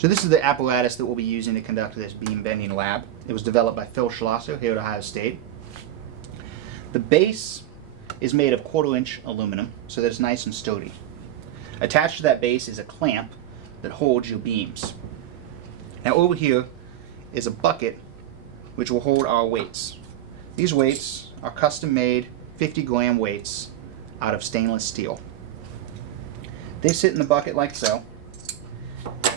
So this is the apparatus that we'll be using to conduct this beam bending lab. It was developed by Phil Schlosser here at Ohio State. The base is made of 1/4-inch aluminum so that it's nice and sturdy. Attached to that base is a clamp that holds your beams. Now over here is a bucket which will hold our weights. These weights are custom made 50-gram weights out of stainless steel. They sit in the bucket like so,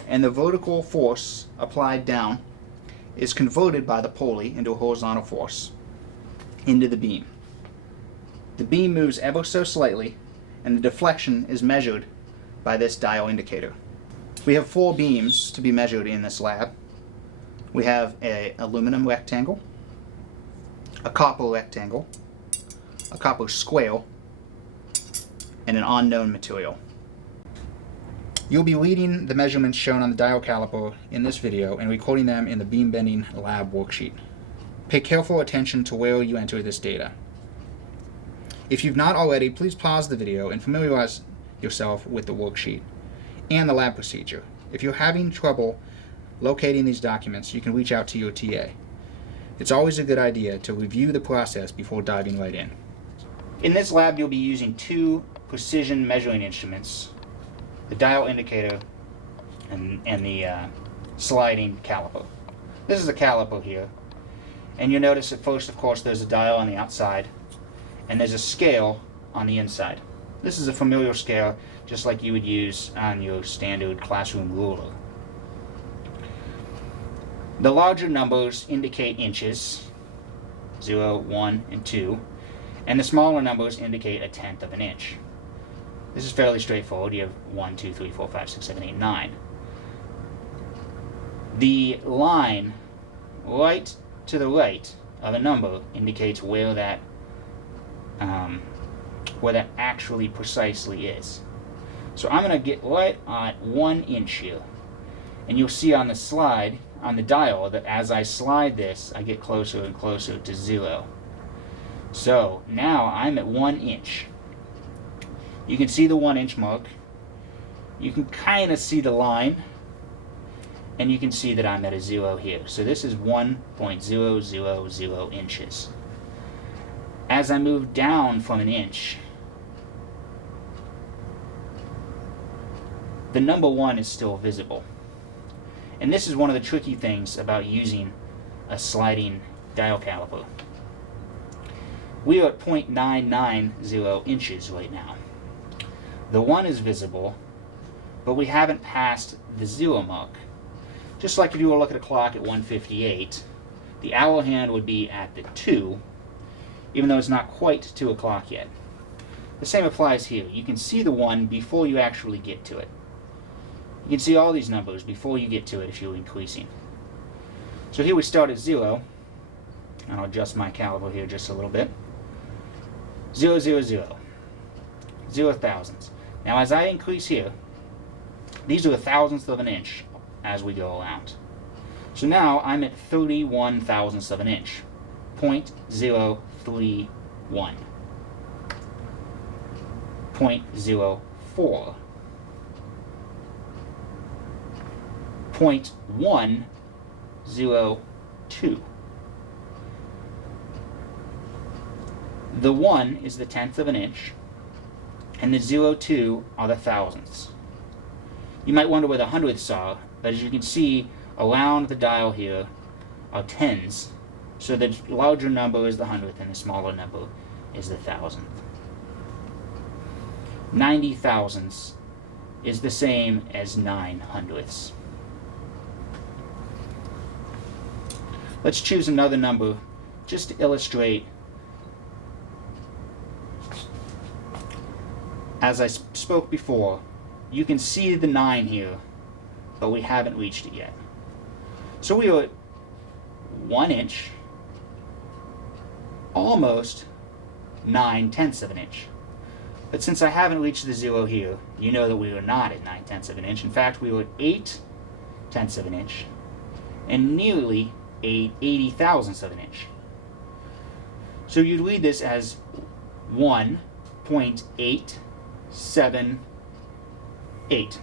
and the vertical force applied down is converted by the pulley into a horizontal force into the beam. The beam moves ever so slightly, and the deflection is measured by this dial indicator. We have 4 beams to be measured in this lab. We have an aluminum rectangle, a copper rectangle, a copper square, and an unknown material. You'll be reading the measurements shown on the dial caliper in this video and recording them in the beam bending lab worksheet. Pay careful attention to where you enter this data. If you've not already, please pause the video and familiarize yourself with the worksheet and the lab procedure. If you're having trouble locating these documents, you can reach out to your TA. It's always a good idea to review the process before diving right in. In this lab, you'll be using 2 precision measuring instruments, the dial indicator and the sliding caliper. This is a caliper here, and you'll notice at first, of course, there's a dial on the outside and there's a scale on the inside. This is a familiar scale, just like you would use on your standard classroom ruler. The larger numbers indicate inches, 0, 1, and 2, and the smaller numbers indicate 1/10 of an inch. This is fairly straightforward. You have 1, 2, 3, 4, 5, 6, 7, 8, 9. The line right to the right of a number indicates where that actually precisely is. So I'm going to get right at 1 inch here, and you'll see on the slide on the dial that as I slide this, I get closer and closer to 0. So now I'm at 1 inch. You can see the 1 inch mark. You can kind of see the line, and you can see that I'm at a 0 here. So this is 1.000 inches. As I move down from an inch, the number 1 is still visible. And this is one of the tricky things about using a sliding dial caliper. We are at 0.990 inches right now. The 1 is visible, but we haven't passed the 0 mark. Just like if you were looking at a clock at 1:58, the hour hand would be at the 2, even though it's not quite 2 o'clock yet. The same applies here. You can see the 1 before you actually get to it. You can see all these numbers before you get to it if you're increasing. So here we start at 0, and I'll adjust my caliper here just a little bit. 0, 0, 0. 0 thousandths. Now as I increase here, these are a thousandth of an inch as we go around. So now I'm at 31 thousandths of an inch. 0.031. 0.04. 0.102. The 1 is the 1/10 of an inch, and the 0.02 are the thousandths. You might wonder where the hundredths are, but as you can see around the dial here are tens, so the larger number is the hundredth and the smaller number is the thousandth. 90 thousandths is the same as 9 hundredths. Let's choose another number just to illustrate. As I spoke before, you can see the 9 here, but we haven't reached it yet. So we are at 1 inch, almost 9/10 of an inch. But since I haven't reached the 0 here, you know that we are not at 9/10 of an inch. In fact, we were at 8/10 of an inch, and nearly 80 thousandths of an inch. So you'd read this as 1.878.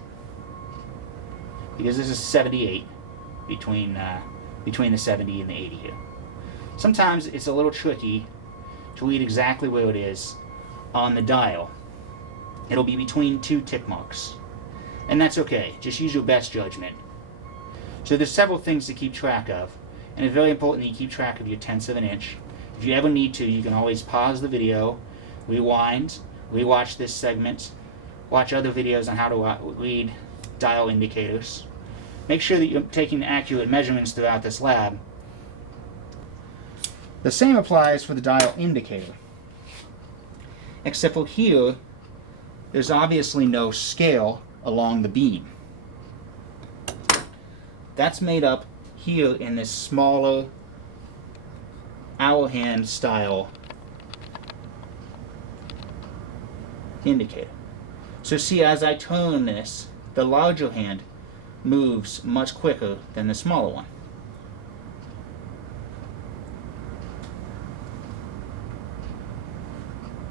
because this is 78 between the 70 and the 80 here. Sometimes it's a little tricky to read exactly where it is on the dial. It'll be between two tick marks, and that's okay. Just use your best judgment. So there's several things to keep track of, and it's very important that you keep track of your tenths of an inch. If you ever need to, you can always pause the video, rewind, rewatch this segment, watch other videos on how to read dial indicators. Make sure that you're taking accurate measurements throughout this lab. The same applies for the dial indicator, except for here, there's obviously no scale along the beam. That's made up here in this smaller hour hand style indicator. So see, as I turn this, the larger hand moves much quicker than the smaller one.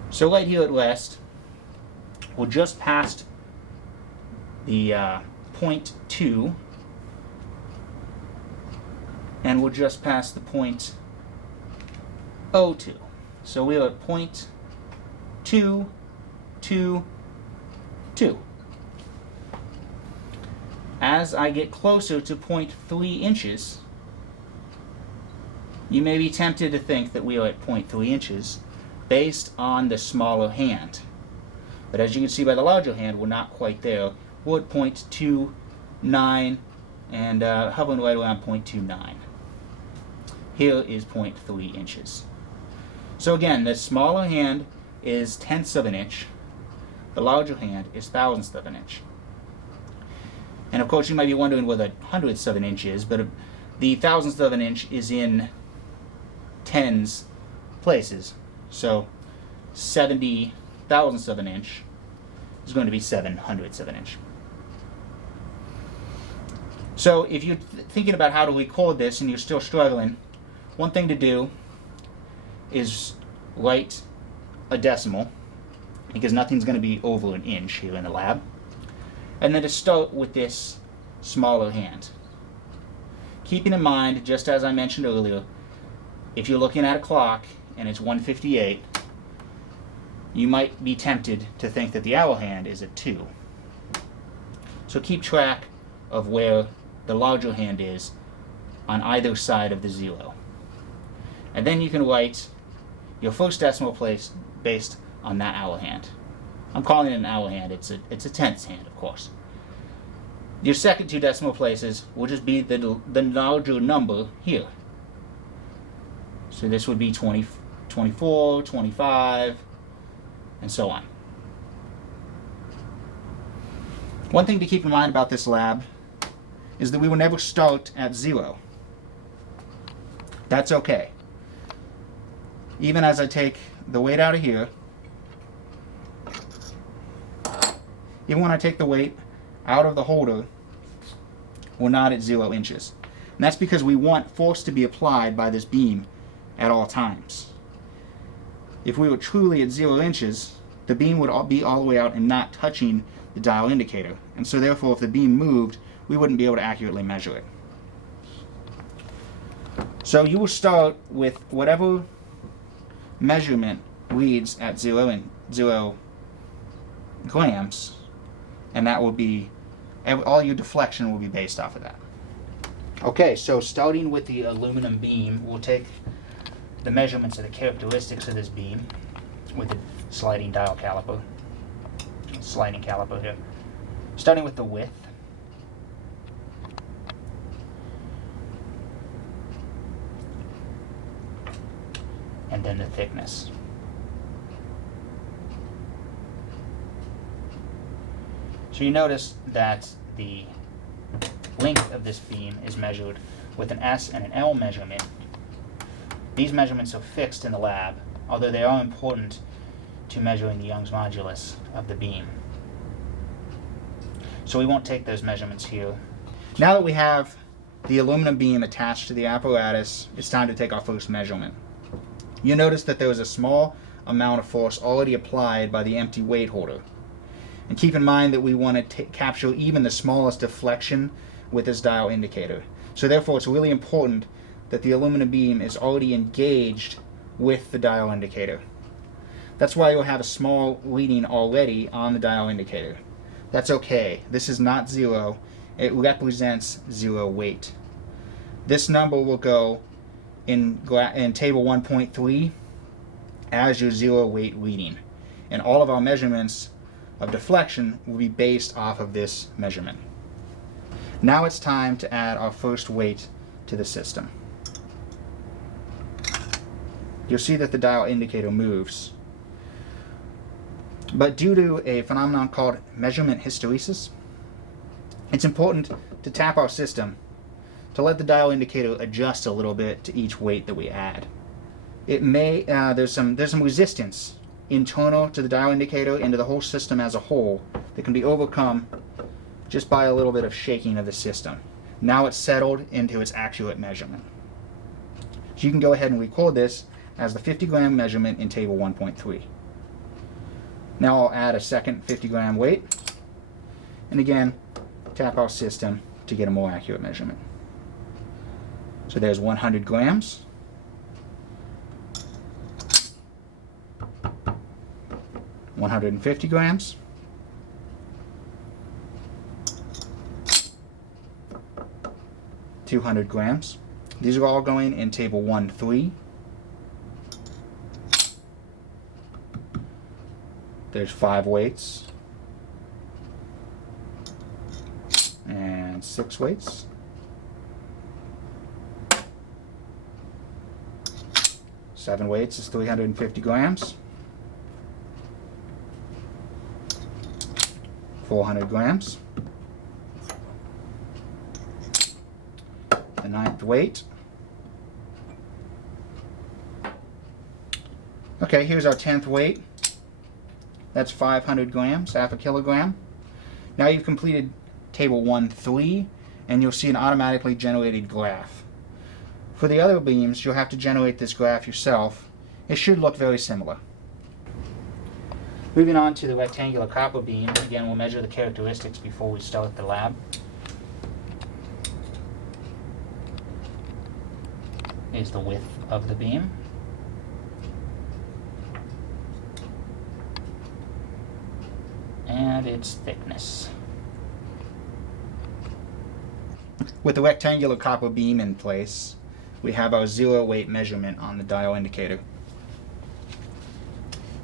So right here at rest, we're just past the 0.2, and we're just past the 0.02. So we're at 0.222. As I get closer to 0.3 inches, you may be tempted to think that we are at 0.3 inches based on the smaller hand. But as you can see by the larger hand, we're not quite there. We're at 0.29 and hovering right around 0.29. Here is 0.3 inches. So again, the smaller hand is tenths of an inch. The larger hand is thousandths of an inch. And of course you might be wondering what a hundredths of an inch is, but the thousandths of an inch is in tens places. So 70 thousandths of an inch is going to be 7/100ths of an inch. So if you're thinking about how to record this and you're still struggling, one thing to do is write a decimal, because nothing's going to be over an inch here in the lab. And then to start with this smaller hand. Keeping in mind, just as I mentioned earlier, if you're looking at a clock and it's 1:58, you might be tempted to think that the hour hand is at 2. So keep track of where the larger hand is on either side of the 0. And then you can write your first decimal place based on that hour hand. I'm calling it an hour hand. It's a tenths hand, of course. Your second two decimal places will just be the larger number here. So this would be 20, 24, 25, and so on. One thing to keep in mind about this lab is that we will never start at 0. That's okay. Even as I take the weight out of here, even when I take the weight out of the holder, we're not at 0 inches. And that's because we want force to be applied by this beam at all times. If we were truly at 0 inches, the beam would be all the way out and not touching the dial indicator. And so therefore, if the beam moved, we wouldn't be able to accurately measure it. So you will start with whatever measurement reads at 0 grams, and that will be, all your deflection will be based off of that. Okay, so starting with the aluminum beam, we'll take the measurements of the characteristics of this beam with the sliding caliper here. Starting with the width. And then the thickness. So you notice that the length of this beam is measured with an S and an L measurement. These measurements are fixed in the lab, although they are important to measuring the Young's modulus of the beam. So we won't take those measurements here. Now that we have the aluminum beam attached to the apparatus, it's time to take our first measurement. You notice that there was a small amount of force already applied by the empty weight holder. And keep in mind that we want to capture even the smallest deflection with this dial indicator. So therefore it's really important that the aluminum beam is already engaged with the dial indicator. That's why you'll have a small reading already on the dial indicator. That's okay. This is not 0. It represents 0 weight. This number will go in table 1.3 as your 0 weight reading. And all of our measurements of deflection will be based off of this measurement. Now it's time to add our first weight to the system. You'll see that the dial indicator moves. But due to a phenomenon called measurement hysteresis, it's important to tap our system to let the dial indicator adjust a little bit to each weight that we add. It may there's some resistance internal to the dial indicator and to the whole system as a whole that can be overcome just by a little bit of shaking of the system. Now it's settled into its accurate measurement. So you can go ahead and record this as the 50-gram measurement in table 1.3. Now I'll add a second 50-gram weight, and again, tap our system to get a more accurate measurement. So there's 100 grams. $150 grams. $200 grams. These are all going in table 1.3. There's 5 weights and 6 weights. Seven weights is 350 grams. 400 grams. The 9th weight. Okay, here's our 10th weight. That's 500 grams, half a kilogram. Now you've completed table 1.3, and you'll see an automatically generated graph. For the other beams, you'll have to generate this graph yourself. It should look very similar. Moving on to the rectangular copper beam, again we'll measure the characteristics before we start the lab. Here's the width of the beam. And its thickness. With the rectangular copper beam in place, we have our 0 weight measurement on the dial indicator.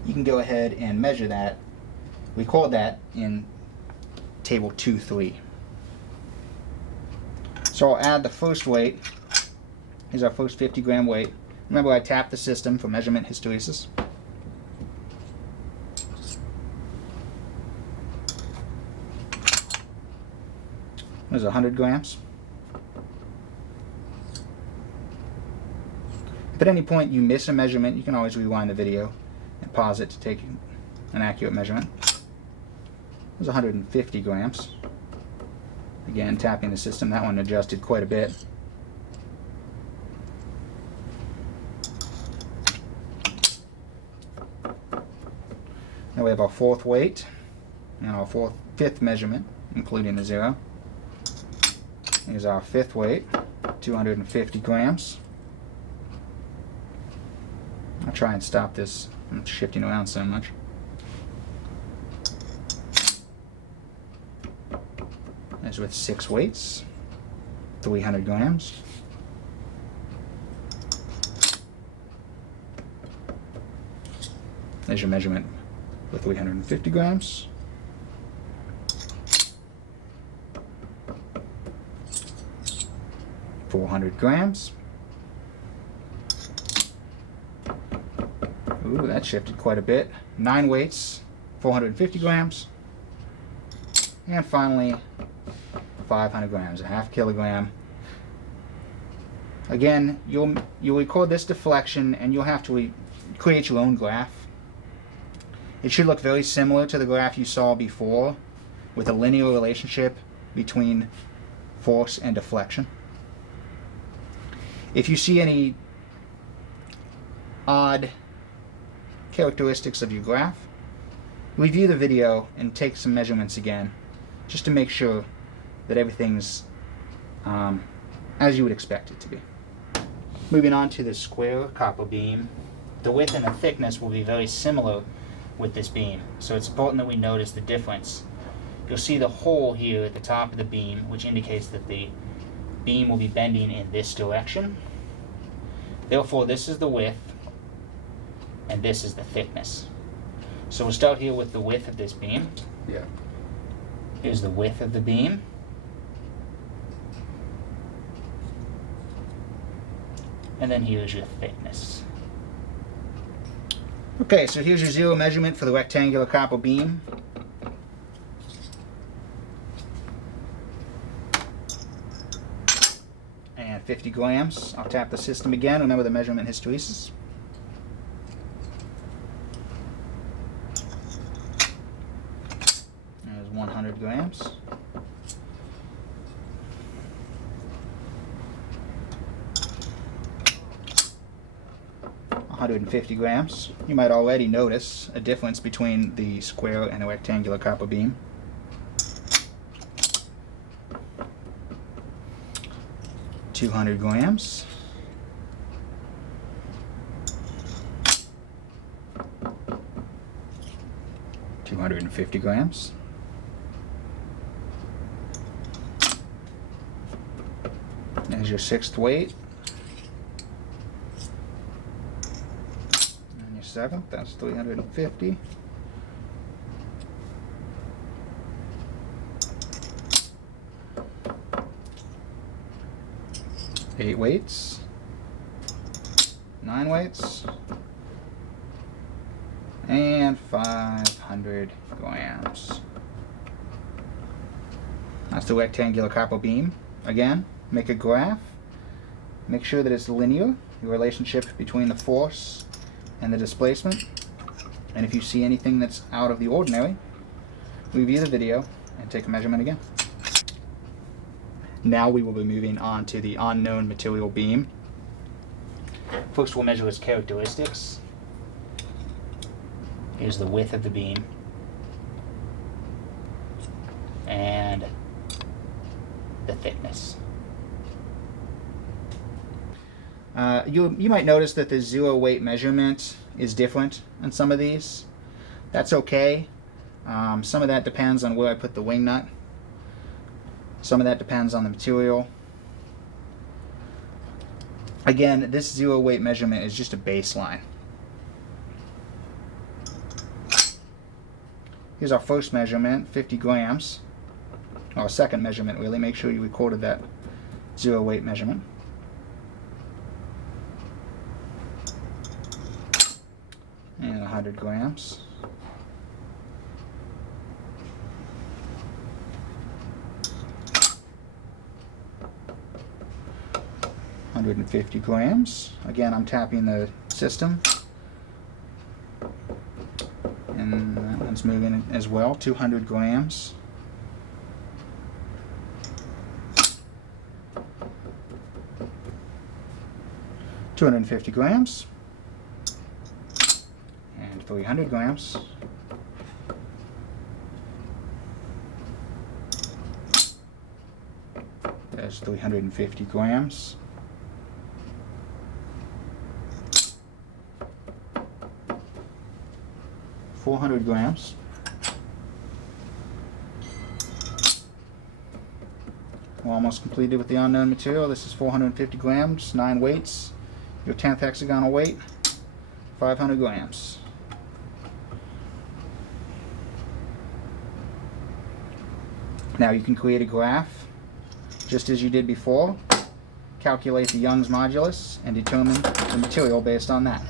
You can go ahead and measure that, record that in table 2.3. So I'll add the first weight. Here's our first 50-gram weight. Remember, I tapped the system for measurement hysteresis. There's 100 grams. If at any point you miss a measurement, you can always rewind the video and pause it to take an accurate measurement. There's 150 grams. Again, tapping the system. That one adjusted quite a bit. Now we have our 4th weight and our 5th measurement, including the 0. Here's our 5th weight, 250 grams. I'll try and stop this from shifting around so much. As with 6 weights, 300 grams. There's your measurement with 350 grams. $400 grams. Ooh, that shifted quite a bit. 9 weights, 450 grams. And finally, 500 grams, a half kilogram. Again, you'll record this deflection and you'll have to create your own graph. It should look very similar to the graph you saw before, with a linear relationship between force and deflection. If you see any odd characteristics of your graph, review the video and take some measurements again, just to make sure that everything's as you would expect it to be. Moving on to the square copper beam, the width and the thickness will be very similar with this beam, so it's important that we notice the difference. You'll see the hole here at the top of the beam, which indicates that the beam will be bending in this direction. Therefore, this is the width, and this is the thickness. So we'll start here with the width of this beam. Yeah. Here's the width of the beam. And then here's your thickness. Okay, so here's your zero measurement for the rectangular copper beam. And 50 grams. I'll tap the system again. Remember the measurement hysteresis. There's 100 grams. 150 grams. You might already notice a difference between the square and a rectangular copper beam. $200 grams. $250 grams. There's your sixth weight. And your seventh, that's 350. Eight weights. 9 weights. And 500 grams. That's the rectangular copper beam. Again, make a graph. Make sure that it's linear, the relationship between the force and the displacement. And if you see anything that's out of the ordinary, review the video and take a measurement again. Now we will be moving on to the unknown material beam. First, we'll measure its characteristics. Here's the width of the beam. And the thickness. You might notice that the zero weight measurement is different on some of these. That's okay. Some of that depends on where I put the wing nut. Some of that depends on the material. Again, this zero weight measurement is just a baseline. Here's our first measurement, 50 grams. Or second measurement, really. Make sure you recorded that zero weight measurement. And 100 grams. $150 grams. Again, I'm tapping the system. And that one's moving as well. 200 grams. $250 grams. And 300 grams. There's 350 grams. $400 grams. We're almost completed with the unknown material. This is 450 grams, 9 weights. Your 10th hexagonal weight, 500 grams. Now you can create a graph, just as you did before. Calculate the Young's modulus and determine the material based on that.